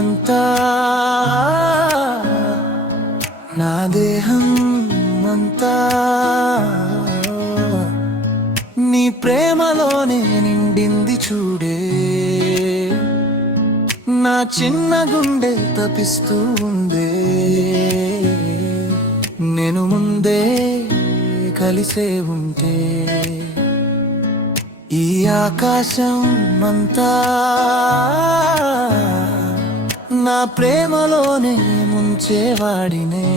అంతా నా దేహం అంతా నీ ప్రేమలోనే నిండింది చూడే. నా చిన్న గుండె తపిస్తూ ఉందే, నేను ముందే కలిసే ఉంటే. ఈ ఆకాశం అంతా నా ప్రేమలోనే ముంచేవాడినే.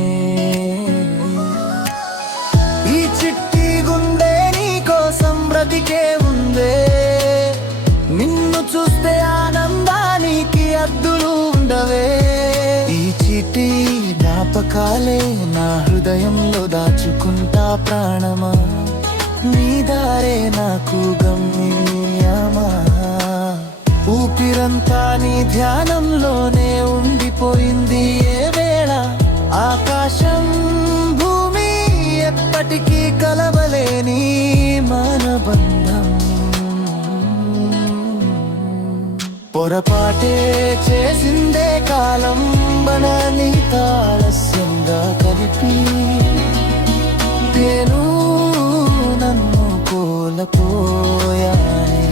ఈ చిట్టి గుండె నీ కోసం బ్రతికే ఉందే, నిన్ను చూస్తే ఆనందానికి అద్దులు ఉండవే. ఈ చిట్టి జ్ఞాపకాలే నా హృదయంలో దాచుకుంటా ప్రాణమా, నీ దారే నాకు గమ్యమా. ఊపిరంతా నీ ధ్యానంలోనే ఉండిపోయింది ఏ వేళ. ఆకాశం భూమి ఎప్పటికీ కలవలేని మన బంధం. పొరపాటే చేసిందే కాలం మనని తాళస్యంగా కలిపి. నేను నన్ను కోల్పోయానే,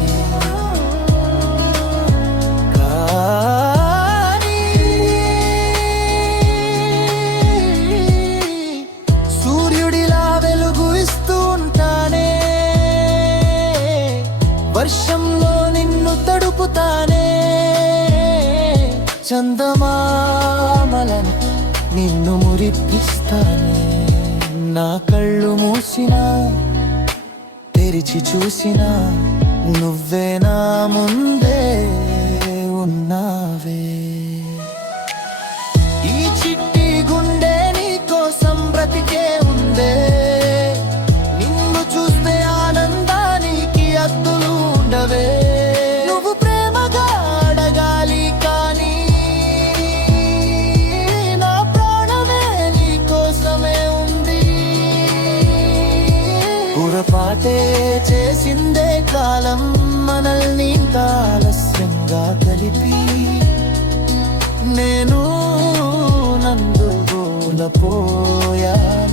కానీ సూర్యుడిలా వెలుగు ఇస్తూ ఉంటానే, వర్షంలో నిన్ను తడుపుతానే. చందమామలని నిన్ను మురిపిస్తానే. నా కళ్ళు మూసినా తెరిచి చూసినా నువ్వే నా ముందే ఉన్నావే. ఈ చిట్టి గుండె నీ కోసం బ్రతికే ఉందే, నిన్ను చూస్తే ఆనందానికి అద్దులు ఉండవే. నువ్వు ప్రేమగా అడగాలి కానీ నా ప్రాణమే నీ కోసమే ఉంది. పొరపాటే చేసిందే కాలం మనల్ని ఆలస్యంగా కలిపి. నేను నందు కోల్పోయాను.